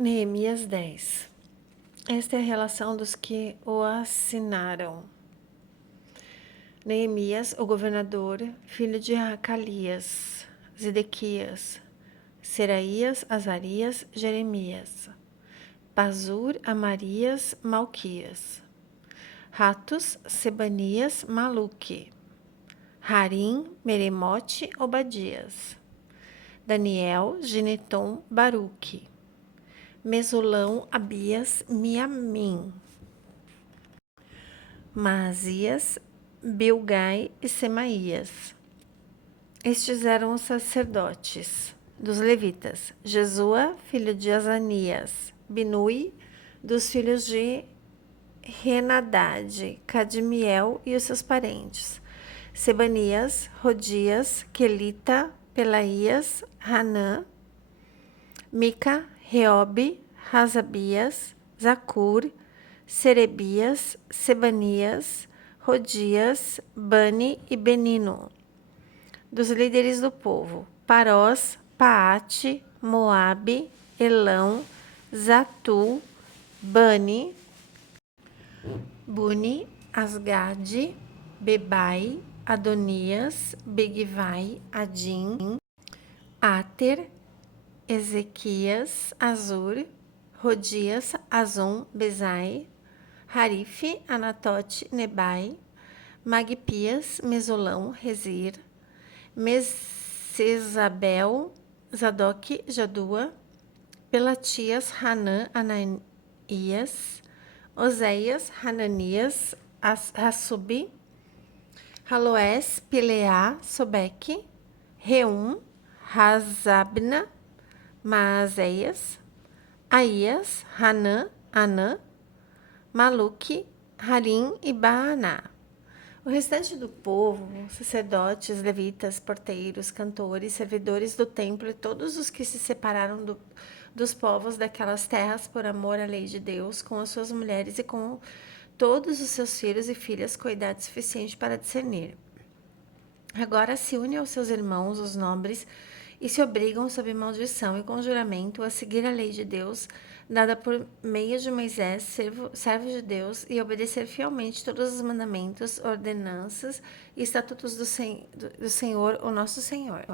Neemias 10. Esta é a relação dos que o assinaram. Neemias, o governador, filho de Acalias, Zedequias, Seraías, Azarias, Jeremias, Pazur, Amarias, Malquias, Ratus, Sebanias, Maluque, Harim, Meremote, Obadias, Daniel, Gineton, Baruque, Mesulão, Abias, Miamim, Maasias, Bilgai e Semaías. Estes eram os sacerdotes dos levitas: Jesua, filho de Azanias, Binui, dos filhos de Henadade, Cadmiel e os seus parentes, Sebanias, Rodias, Quelita, Pelaías, Hanã, Mica, Reobe, Razabias, Zacur, Serebias, Sebanias, Rodias, Bani e Benino. Dos líderes do povo: Parós, Paate, Moabe, Elão, Zatu, Bani, Buni, Asgade, Bebai, Adonias, Begivai, Adim, Ater, Ezequias, Azur, Rodias, Azon, Bezai, Harife, Anatote, Nebai, Magpias, Mesolão, Rezir, Mesesabel, Zadok, Jadua, Pelatias, Hanã, Ananias, Oséias, Hananias, Hassubi, Haloés, Pileá, Sobeque, Reum, Razabna, Maazéias, Aías, Hanã, Anã, Maluque, Harim e Baaná. O restante do povo, sacerdotes, levitas, porteiros, cantores, servidores do templo e todos os que se separaram dos povos daquelas terras por amor à lei de Deus, com as suas mulheres e com todos os seus filhos e filhas com idade suficiente para discernir. Agora se une aos seus irmãos, os nobres, e se obrigam sob maldição e conjuramento a seguir a lei de Deus, dada por meio de Moisés, servo de Deus, e obedecer fielmente todos os mandamentos, ordenanças e estatutos do Senhor, o nosso Senhor.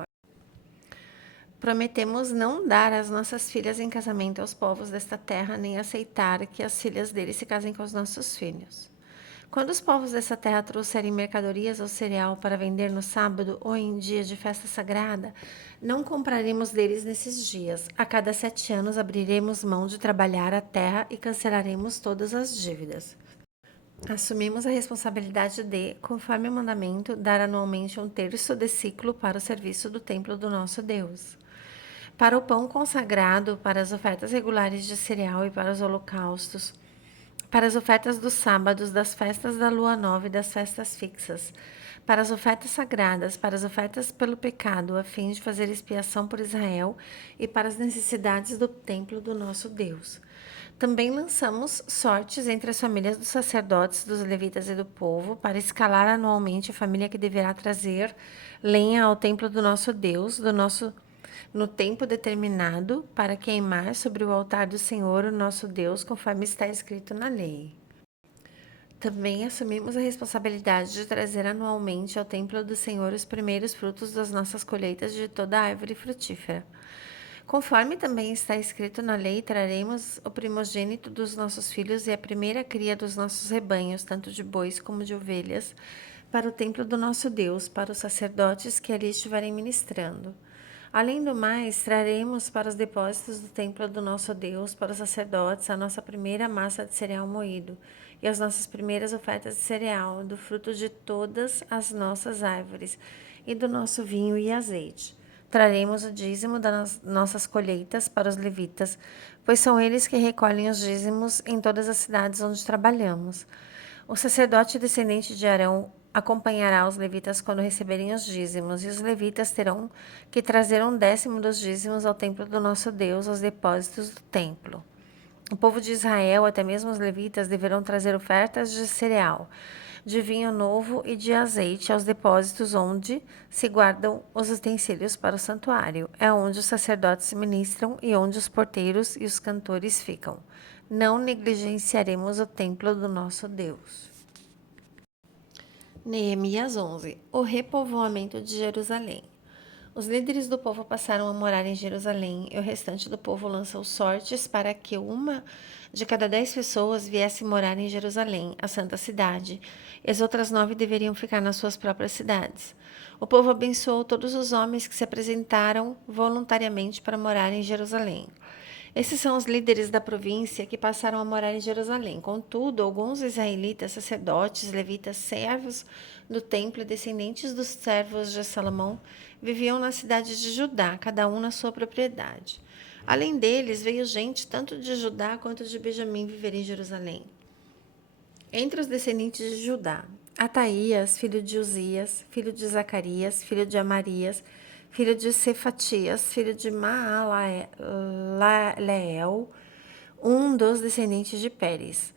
Prometemos não dar as nossas filhas em casamento aos povos desta terra, nem aceitar que as filhas deles se casem com os nossos filhos. Quando os povos dessa terra trouxerem mercadorias ou cereal para vender no sábado ou em dia de festa sagrada, não compraremos deles nesses dias. A cada 7 anos abriremos mão de trabalhar a terra e cancelaremos todas as dívidas. Assumimos a responsabilidade de, conforme o mandamento, dar anualmente 1/3 de ciclo para o serviço do templo do nosso Deus. Para o pão consagrado, para as ofertas regulares de cereal e para os holocaustos, para as ofertas dos sábados, das festas da lua nova e das festas fixas, para as ofertas sagradas, para as ofertas pelo pecado, a fim de fazer expiação por Israel e para as necessidades do templo do nosso Deus. Também lançamos sortes entre as famílias dos sacerdotes, dos levitas e do povo, para escalar anualmente a família que deverá trazer lenha ao templo do nosso Deus, no tempo determinado, para queimar sobre o altar do Senhor, o nosso Deus, conforme está escrito na lei. Também assumimos a responsabilidade de trazer anualmente ao templo do Senhor os primeiros frutos das nossas colheitas de toda a árvore frutífera. Conforme também está escrito na lei, traremos o primogênito dos nossos filhos e a primeira cria dos nossos rebanhos, tanto de bois como de ovelhas, para o templo do nosso Deus, para os sacerdotes que ali estiverem ministrando. Além do mais, traremos para os depósitos do templo do nosso Deus, para os sacerdotes, a nossa primeira massa de cereal moído e as nossas primeiras ofertas de cereal, do fruto de todas as nossas árvores e do nosso vinho e azeite. Traremos o dízimo das nossas colheitas para os levitas, pois são eles que recolhem os dízimos em todas as cidades onde trabalhamos. O sacerdote descendente de Arão acompanhará os levitas quando receberem os dízimos, e os levitas terão que trazer 1/10 dos dízimos ao templo do nosso Deus, aos depósitos do templo. O povo de Israel, até mesmo os levitas, deverão trazer ofertas de cereal, de vinho novo e de azeite aos depósitos onde se guardam os utensílios para o santuário. É onde os sacerdotes ministram e onde os porteiros e os cantores ficam. Não negligenciaremos o templo do nosso Deus. Neemias 11. O repovoamento de Jerusalém. Os líderes do povo passaram a morar em Jerusalém e o restante do povo lançou sortes para que uma de cada 10 pessoas viesse morar em Jerusalém, a santa cidade, e as outras 9 deveriam ficar nas suas próprias cidades. O povo abençoou todos os homens que se apresentaram voluntariamente para morar em Jerusalém. Esses são os líderes da província que passaram a morar em Jerusalém. Contudo, alguns israelitas, sacerdotes, levitas, servos do templo e descendentes dos servos de Salomão viviam na cidade de Judá, cada um na sua propriedade. Além deles, veio gente tanto de Judá quanto de Benjamim viver em Jerusalém. Entre os descendentes de Judá, Ataías, filho de Uzias, filho de Zacarias, filho de Amarias, filho de Cefatias, filho de Maaleel, um dos descendentes de Pérez.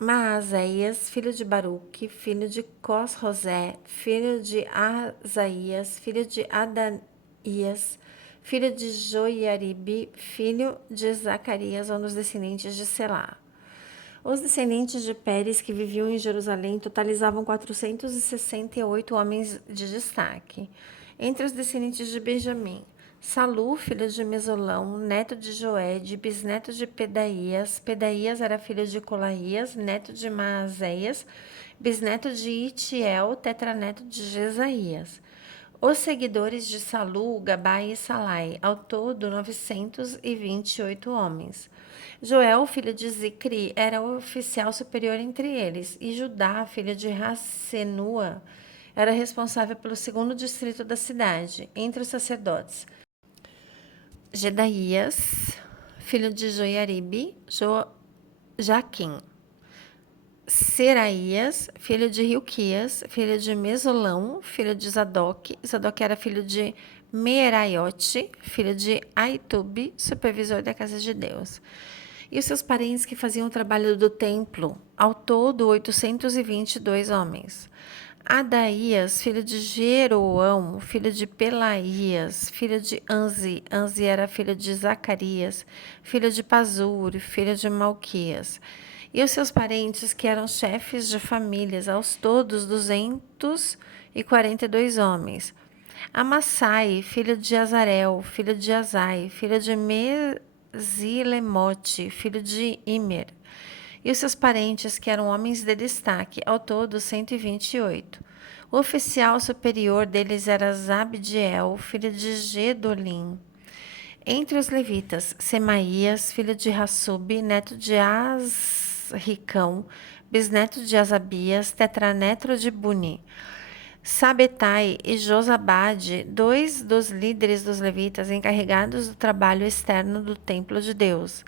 Maazéias, filho de Baruque, filho de Cos-Rosé, filho de Azaías, filho de Adanias, filho de Joiaribe, filho de Zacarias, um dos descendentes de Selá. Os descendentes de Pérez que viviam em Jerusalém totalizavam 468 homens de destaque. Entre os descendentes de Benjamim, Salu, filho de Mesolão, neto de Joed, bisneto de Pedaías. Pedaías era filho de Colaías, neto de Maazéias, bisneto de Itiel, tetraneto de Jesaías. Os seguidores de Salu, Gabai e Salai, ao todo 928 homens. Joel, filho de Zicri, era o oficial superior entre eles, e Judá, filho de Rassenua, era responsável pelo segundo distrito da cidade, entre os sacerdotes. Gedaías, filho de Joiaribe, Jaquim. Seraías, filho de Hilquias, filho de Mesolão, filho de Zadok. Zadok era filho de Meraiote, filho de Aitube, supervisor da casa de Deus. E os seus parentes que faziam o trabalho do templo, ao todo 822 homens. Adaías, filho de Jeroão, filho de Pelaías, filho de Anzi. Anzi era filho de Zacarias, filho de Pazur, filho de Malquias. E os seus parentes, que eram chefes de famílias, aos todos 242 homens. Amassai, filho de Azarel, filho de Azai, filho de Mesilemote, filho de Imer. E os seus parentes, que eram homens de destaque, ao todo 128. O oficial superior deles era Zabdiel, filho de Gedolim. Entre os levitas, Semaías, filho de Hassub, neto de Asricão, bisneto de Asabias, tetraneto de Buni. Sabetai e Josabade, 2 dos líderes dos levitas encarregados do trabalho externo do templo de Deus.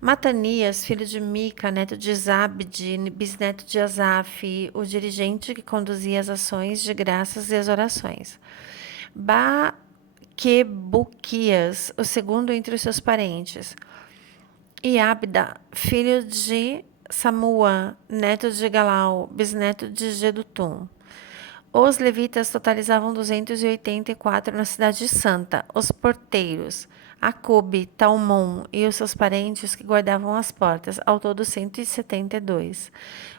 Matanias, filho de Mica, neto de Zabde, bisneto de Asaf, o dirigente que conduzia as ações de graças e as orações. Baquebuquias, o segundo entre os seus parentes. E Abda, filho de Samuã, neto de Galau, bisneto de Gedutum. Os levitas totalizavam 284 na cidade santa. Os porteiros, Acube, Talmon e os seus parentes que guardavam as portas, ao todo 172.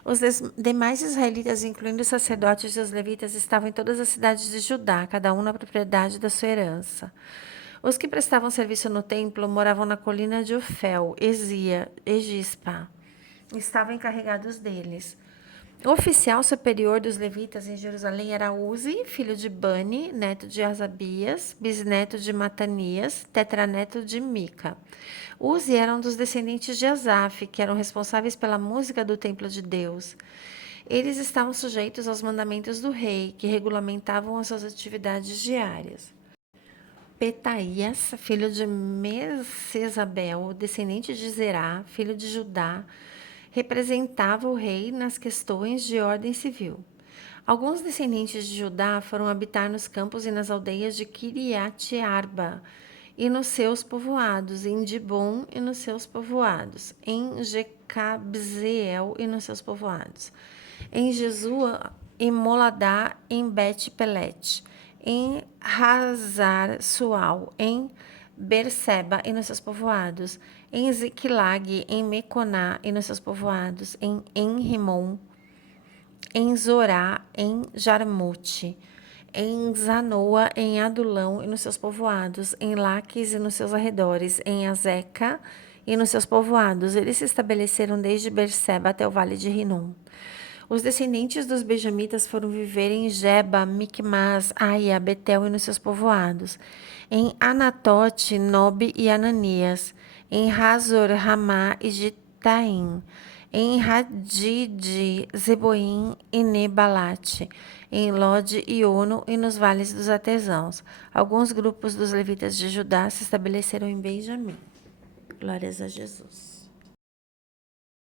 Os demais israelitas, incluindo os sacerdotes e os levitas, estavam em todas as cidades de Judá, cada um na propriedade da sua herança. Os que prestavam serviço no templo moravam na colina de Ofel, Ezia, Egispa. Estavam encarregados deles. O oficial superior dos levitas em Jerusalém era Uzi, filho de Bani, neto de Asabias, bisneto de Matanias, tetraneto de Mica. Uzi era um dos descendentes de Asaf, que eram responsáveis pela música do templo de Deus. Eles estavam sujeitos aos mandamentos do rei, que regulamentavam as suas atividades diárias. Petaías, filho de Mesesabel, descendente de Zerá, filho de Judá, representava o rei nas questões de ordem civil. Alguns descendentes de Judá foram habitar nos campos e nas aldeias de Kiriat Arba e nos seus povoados, em Dibon e nos seus povoados, em Jecabzeel e nos seus povoados. em Jesua e Moladá, em Bet-Pelete, em Hazar Sual, em Berseba e nos seus povoados, em Ziclag, em Meconá e nos seus povoados, em Rimon, em Zorá, em Jarmute, em Zanoa, em Adulão e nos seus povoados, em Laques e nos seus arredores, em Azeca e nos seus povoados. Eles se estabeleceram desde Berseba até o vale de Rinom. Os descendentes dos benjamitas foram viver em Geba, Micmas, Aia, Betel e nos seus povoados, em Anatote, Nobe e Ananias, em Razor, Ramá e Gitaim, em Hadid, Zeboim e Nebalate, em Lode e Ono e nos vales dos artesãos. Alguns grupos dos levitas de Judá se estabeleceram em Benjamim. Glórias a Jesus.